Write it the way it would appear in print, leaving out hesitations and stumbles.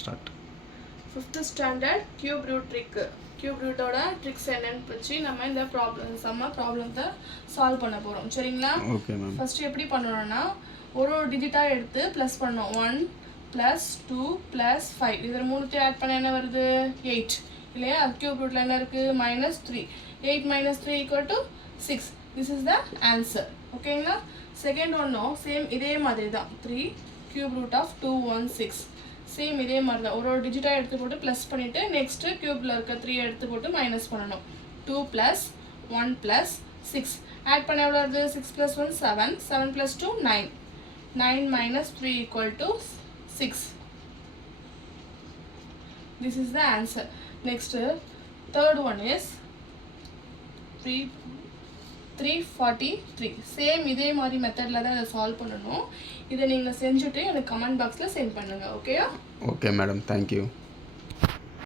Start. 5th standard cube root trick. Cube ரூட்டோட tricks என்னன்னு வச்சு நம்ம இந்த ப்ராப்ளத்தை சால்வ் பண்ண போகிறோம். சரிங்களா? Okay ma'am. ஃபஸ்ட்டு எப்படி பண்ணணும்னா ஒரு டிஜிட்டாக எடுத்து ப்ளஸ் பண்ணோம். 1 + 2 + 5 இதில் மூணுத்தையும் ஆட் பண்ண என்ன வருது? 8 இல்லையா? கியூப் ரூட்டில் என்ன இருக்குது? -3. 8 - 3 = 6. This is the answer. ஓகேங்களா? செகண்ட் ஒன்றும் சேம் இதே மாதிரி தான். 3 ³ of 216. சேம் இதே மாதிரி தான். ஒரு டிஜிட்டாக எடுத்து போட்டு ப்ளஸ் பண்ணிவிட்டு நெக்ஸ்ட்டு க்யூப்பில் இருக்க 3 எடுத்து போட்டு மைனஸ் பண்ணணும். 2 + 1 + 6 ஆட் பண்ண எவ்வளோ வருது? 6 + 1 7. 7 + 2 9. 9 - 3 = 6. This is the answer. Next, third one is 343. Same இதே மாதிரி மெத்தடில் தான் இதை சால்வ் பண்ணணும். இதை நீங்கள் செஞ்சுட்டு எனக்கு கமெண்ட் பாக்ஸில் சென்ட் பண்ணுங்கள். ஓகேயா? Okay madam, thank you.